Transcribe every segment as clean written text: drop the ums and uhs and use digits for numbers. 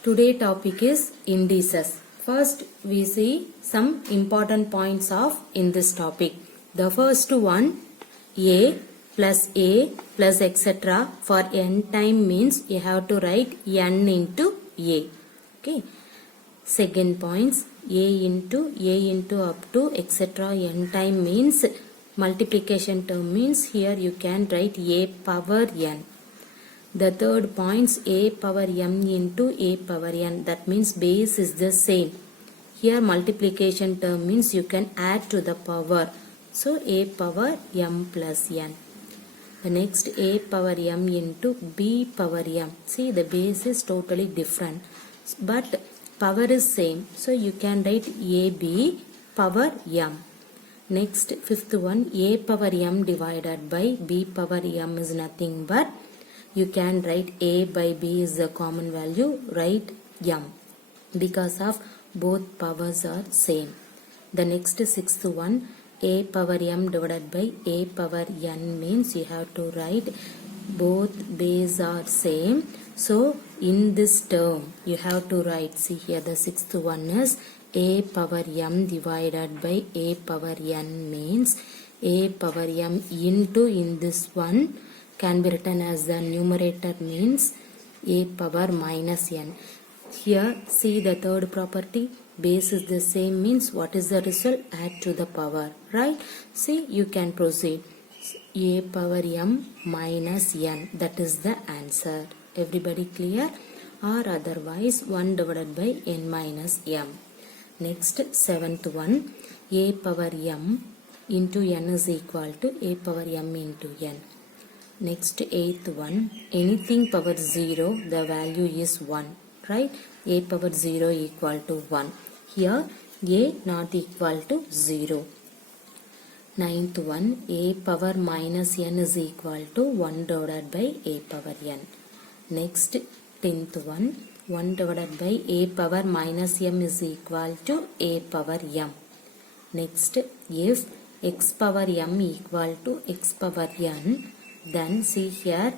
Today topic is indices. First we see some important points of in this topic. The first one, a plus etc. for n time means you have to write n into a. Okay. Second points, a into up to etc. n time means multiplication term means here you can write a power n. The third points, a power m into a power n, that means base is the same. Here multiplication term means you can add to the power. So a power m plus n. The next, a power m into b power m. See, the base is totally different, but power is same. So you can write ab power m. Next, fifth one, a power m divided by b power m is nothing but you can write a by b is the common value, write m because of both powers are same. The next sixth one, a power m divided by a power n means you have to write both base are same. So in this term you have to write, see here the sixth one is a power m divided by a power n means a power m into in this one can be written as the numerator means a power minus n. Here see the third property, base is the same means what is the result? Add to the power, right? See, you can proceed. A power m minus n, that is the answer. Everybody clear? Or otherwise 1 divided by n minus m. Next, seventh one, a power m into n is equal to a power m into n. Next, eighth one, anything power 0, the value is 1, right? A power 0 equal to 1. Here, a not equal to 0. Ninth one, a power minus n is equal to 1 divided by a power n. Next, 10th one, 1 divided by a power minus m is equal to a power m. Next, if x power m equal to x power n, then see here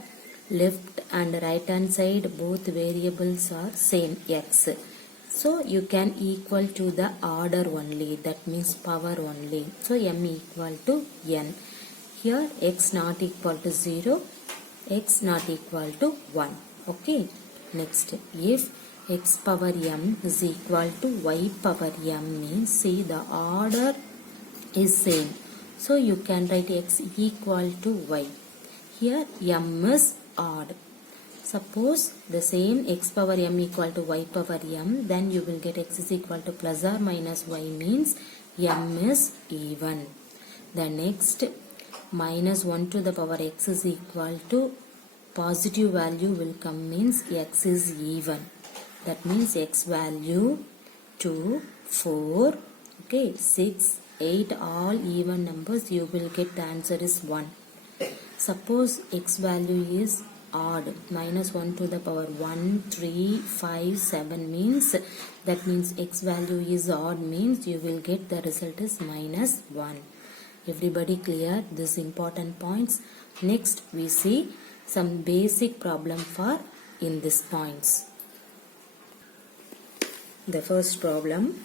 left and right hand side both variables are same x. So you can equal to the order only, that means power only. So m equal to n. Here x not equal to 0, x not equal to 1. Okay. Next, if x power m is equal to y power m means see the order is same. So you can write x equal to y. Here m is odd. Suppose the same x power m equal to y power m, then you will get x is equal to plus or minus y means m is even. The next, minus 1 to the power x is equal to positive value will come means x is even. That means x value 2, 4, okay, 6, 8 all even numbers, you will get the answer is 1. Suppose x value is odd, minus 1 to the power 1, 3, 5, 7 means, that means x value is odd means you will get the result is minus 1. Everybody clear this important points? Next we see some basic problem for in these points. The first problem,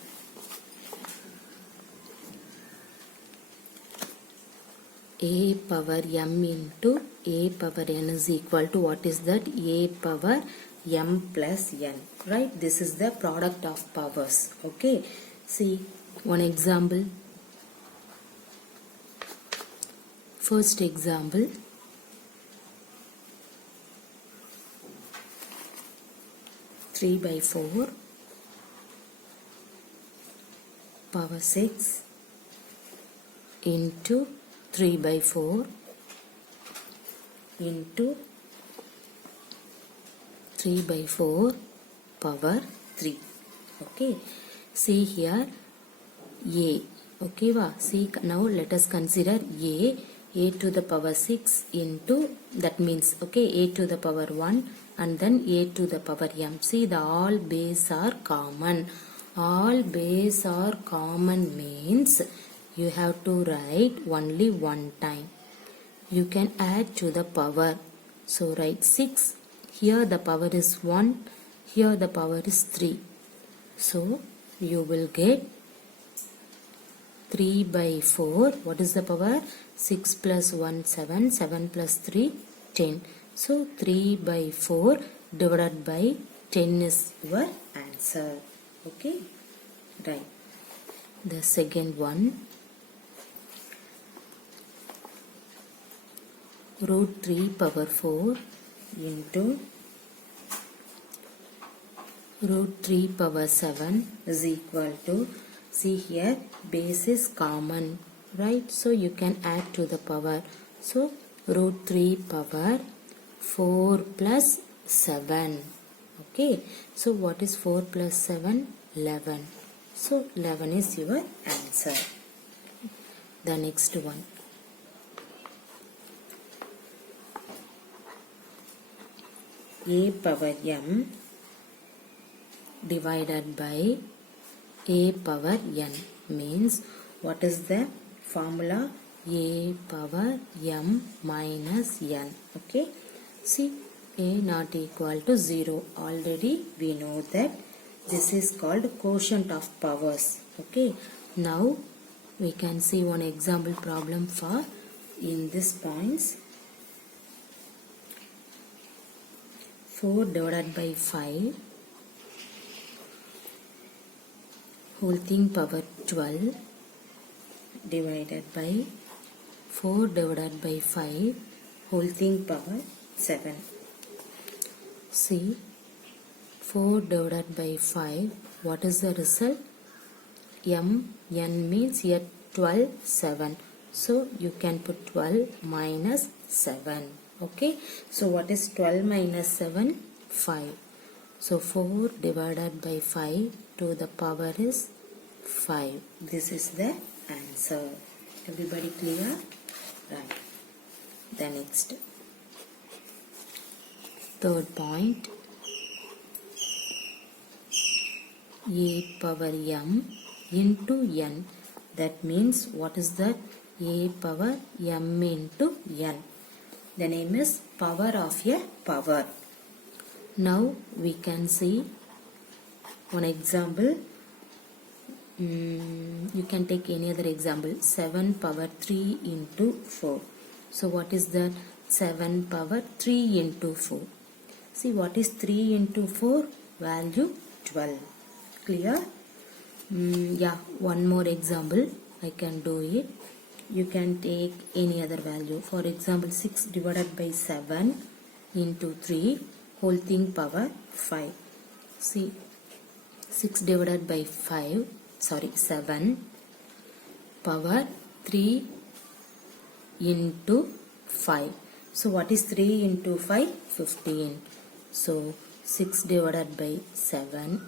a power m into a power n is equal to what is that? A power m plus n, right? This is the product of powers. Okay, see one example. First example, three by 4 power 6 into 3 by 4 into 3 by 4 power 3. Okay, see here a. Okay, see now let us consider a to the power 6 into, that means okay, a to the power 1 and then a to the power m. See the all base are common. All base are common means you have to write only one time. You can add to the power. So write 6. Here the power is 1. Here the power is 3. So you will get 3 by 4. What is the power? 6 plus 1, 7. 7 plus 3, 10. So 3 by 4 divided by 10 is your answer. Okay. Right. The second one. Root 3 power 4 into root 3 power 7 is equal to, see here, base is common, right? So you can add to the power. So root 3 power 4 plus 7. Okay. So what is 4 plus 7? 11. So 11 is your answer. The next one. A power m divided by a power n means, what is the formula? A power m minus n. Okay. See, a not equal to 0. Already we know that this is called quotient of powers. Okay. Now we can see one example problem for in this points. 4 divided by 5 whole thing power 12 divided by 4 divided by 5 whole thing power 7. See, 4 divided by 5, what is the result? N means here 12, 7. So you can put 12 minus 7. Okay. So what is 12 minus 7? 5. So 4 divided by 5 to the power is 5. This is the answer. Everybody clear? Right. The next. Third point. A power m into n. That means, what is that? A power m into n. The name is power of a power. Now we can see one example. You can take any other example. 7 power 3 into 4. So what is that? 7 power 3 into 4. See, what is 3 into 4? Value 12. Clear? Yeah, one more example. I can do it. You can take any other value. For example, 6 divided by 7 into 3 whole thing power 5. See, 6 divided by 7 power 3 into 5. So what is 3 into 5? 15. So 6 divided by 7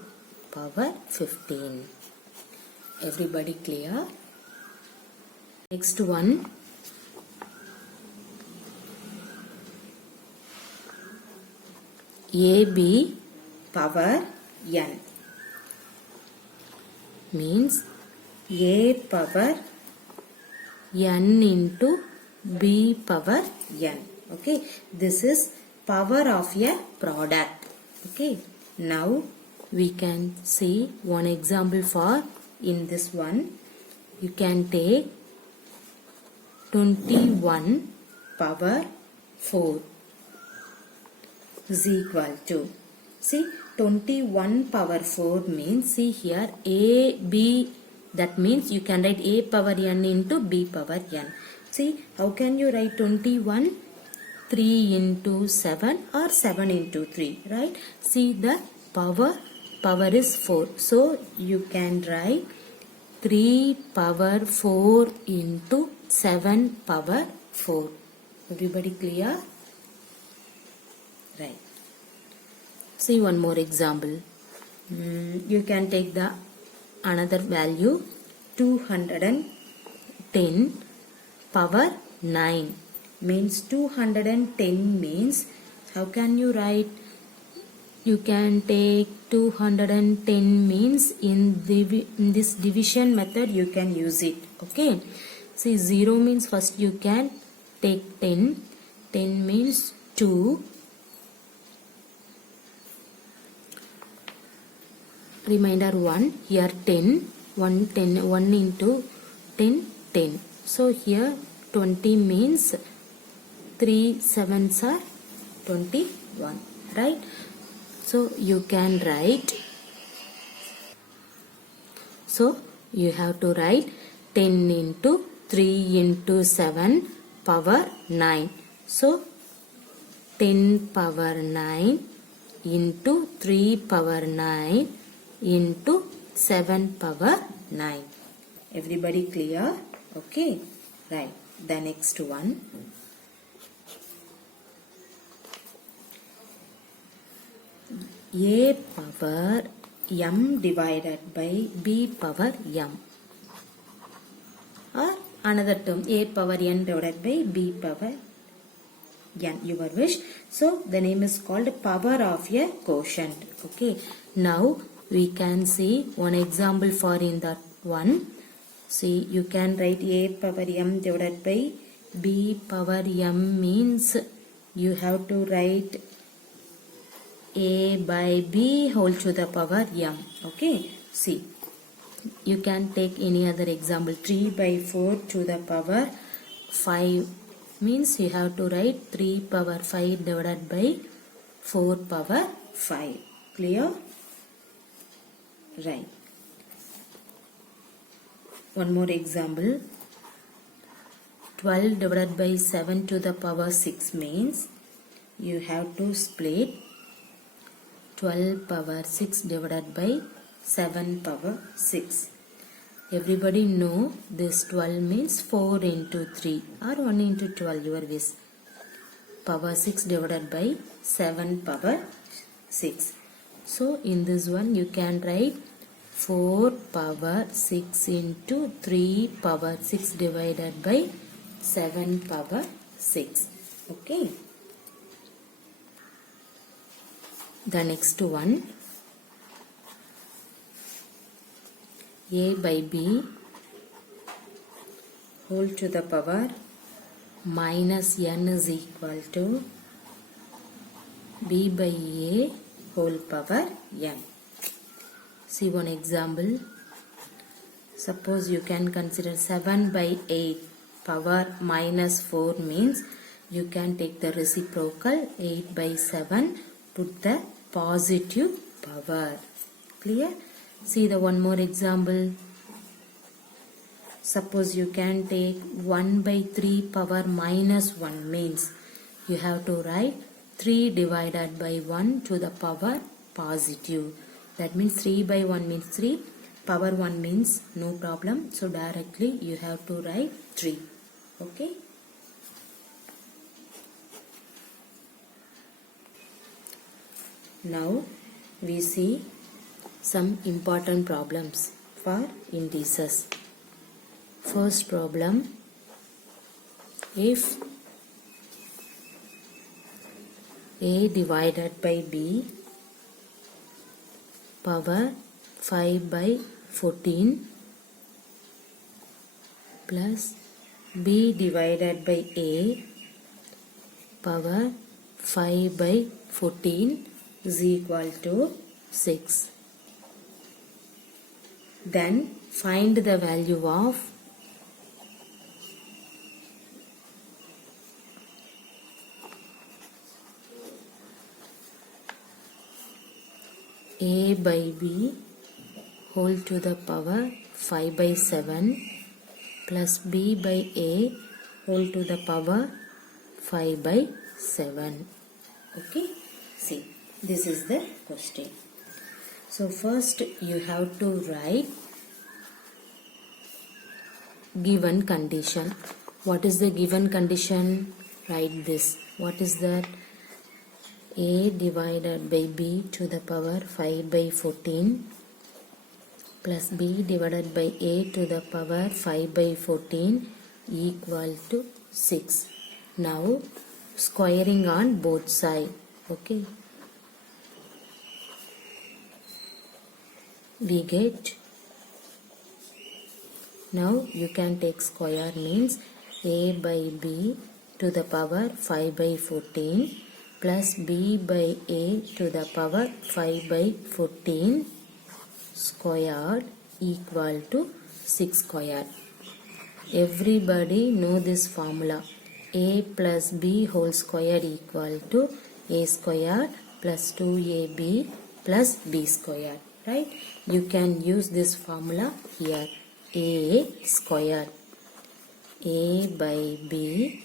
power 15. Everybody clear? Next one. AB power n means A power n into B power n. Okay. This is power of a product. Okay. Now we can see one example for in this one. You can take 21 power 4 is equal to, see, 21 power 4 means, see here, A, B, that means you can write A power n into B power n. See, how can you write 21? 3 into 7 or 7 into 3, right? See, the power is 4. So, you can write 3 power 4 into 7 power 4. Everybody clear? Right. See one more example. You can take the another value 210 power 9 means 210 means, how can you write? You can take 210 means in this division method you can use it. Okay. See, 0 means first you can take 10. 10 means 2. remainder 1, here 10, 1 into 10, 10. So here 20 means 3 sevens are 21, right? So you can write, so you have to write 10 into 3 into 7 power 9. So 10 power 9 into 3 power 9 into 7 power 9. Everybody clear? Okay. Right. The next one. A power m divided by b power m. Or another term, a power n divided by b power n, your wish. So the name is called power of a quotient. Okay. Now we can see one example for in that one. See, you can write a power m divided by b power m means you have to write a by b whole to the power m. Okay. See, you can take any other example. 3 by 4 to the power 5 means you have to write 3 power 5 divided by 4 power 5. Clear? Right. One more example. 12 divided by 7 to the power 6 means you have to split 12 power 6 divided by 7 power 6. Everybody know this 12 means 4 into 3 or 1 into 12, your wish. Power 6 divided by 7 power 6. So in this one you can write 4 power 6 into 3 power 6 divided by 7 power 6. Okay. The next one. A by b whole to the power minus n is equal to b by a whole power n. See one example. Suppose you can consider 7 by 8 power minus 4 means you can take the reciprocal 8 by 7, put the positive power. Clear? See the one more example. Suppose you can take 1 by 3 power minus 1 means you have to write 3 divided by 1 to the power positive. That means 3 by 1 means 3. Power 1 means no problem. So directly you have to write 3. Okay. Now we see some important problems for indices. First problem, if a divided by b power 5 by 14 plus b divided by a power 5 by 14 is equal to 6. Then find the value of a by b whole to the power 5 by 7 plus b by a whole to the power 5 by 7. Okay. See, this is the question. So first you have to write given condition. What is the given condition? Write this. What is that? A divided by b to the power 5 by 14 plus b divided by a to the power 5 by 14 equal to 6. Now squaring on both sides. Okay. We get, now you can take square means a by b to the power 5 by 14 plus b by a to the power 5 by 14 squared equal to 6 squared. Everybody know this formula. A plus b whole squared equal to a squared plus 2ab plus b squared. Right? You can use this formula here. A squared. A by b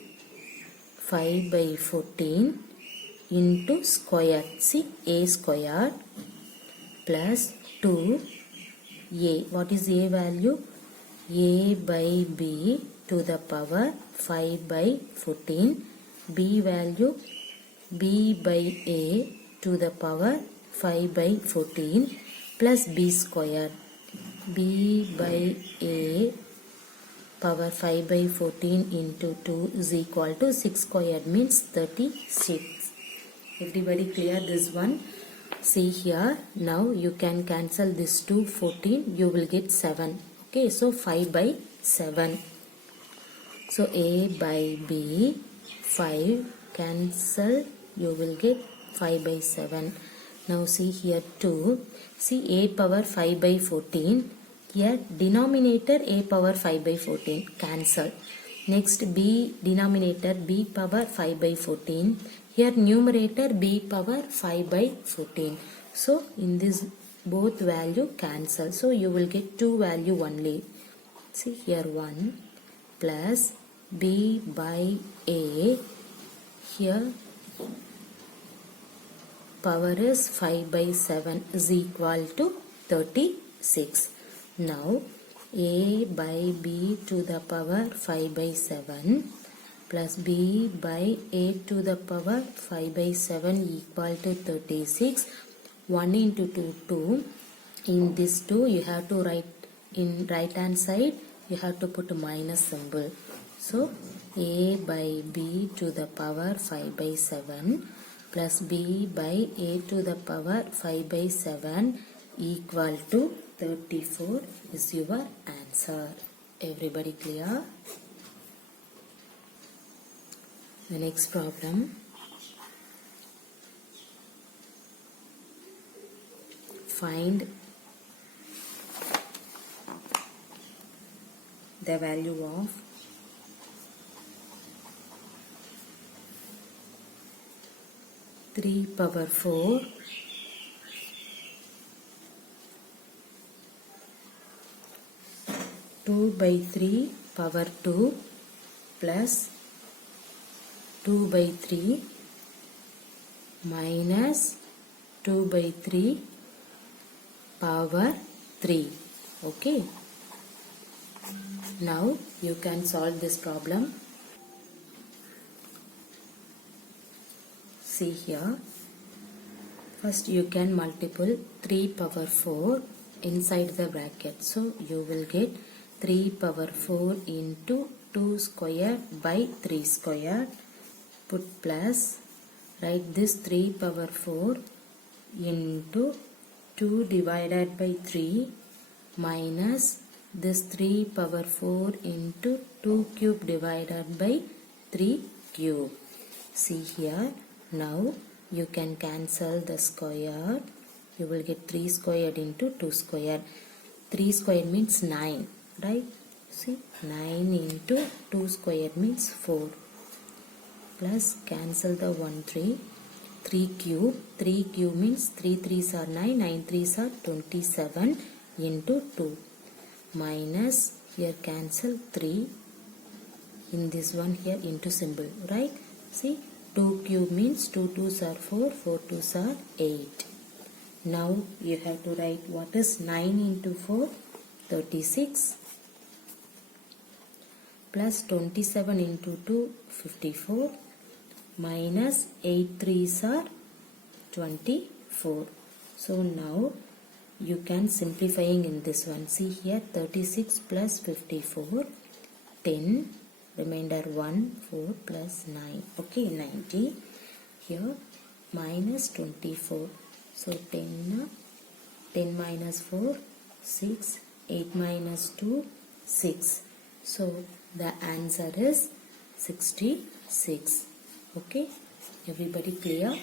5 by 14 into square. See, a squared plus 2a. What is a value? A by b to the power 5 by 14. B value b by a to the power 5 by 14 plus b square. B by a power 5 by 14 into 2 is equal to 6 squared means 36. Everybody clear this one? See here, now you can cancel this 2, 14, you will get 7. Okay, so 5 by 7. So a by b 5 cancel, you will get 5 by 7. Now see here 2. See a power 5 by 14. Here denominator a power 5 by 14 cancel. Next b denominator b power 5 by 14. Here numerator b power 5 by 14. So in this both value cancel. So you will get 2 value only. See here 1 plus b by a. Here power is 5 by 7 is equal to 36. Now a by b to the power 5 by 7 plus b by a to the power 5 by 7 equal to 36. 1 into 2, 2. In this 2 you have to write in right hand side, you have to put a minus symbol. So a by b to the power 5 by 7 plus b by a to the power 5 by 7 equal to 34 is your answer. Everybody clear? The next problem. Find the value of 3 power 4 2 by 3 power 2 plus 2 by 3 minus 2 by 3 power 3. Okay. Now you can solve this problem. See here. First you can multiply 3 power 4 inside the bracket. So you will get 3 power 4 into 2 square by 3 square. Put plus. Write this 3 power 4 into 2 divided by 3 minus this 3 power 4 into 2 cube divided by 3 cube. See here. Now you can cancel the square. You will get 3 squared into 2 squared. 3 squared means 9. Right? See, 9 into 2 squared means 4. Plus cancel the 1 3. 3 cube. 3 cube means 3 3s are 9. 9 3s are 27 into 2. Minus here cancel 3. In this one here into symbol. Right? See, 2 cube means 2 2s are 4. 4 2s are 8. Now you have to write what is 9 into 4? 36. Plus 27 into 2, 54. Minus 8 3s are 24. So now you can simplifying in this one. See here 36 plus 54, 10, remainder 1, 4 plus 9. Okay, 90. Here minus 24. So 10 minus 4, 6, 8 minus 2, 6. So the answer is 66. Okay, everybody clear?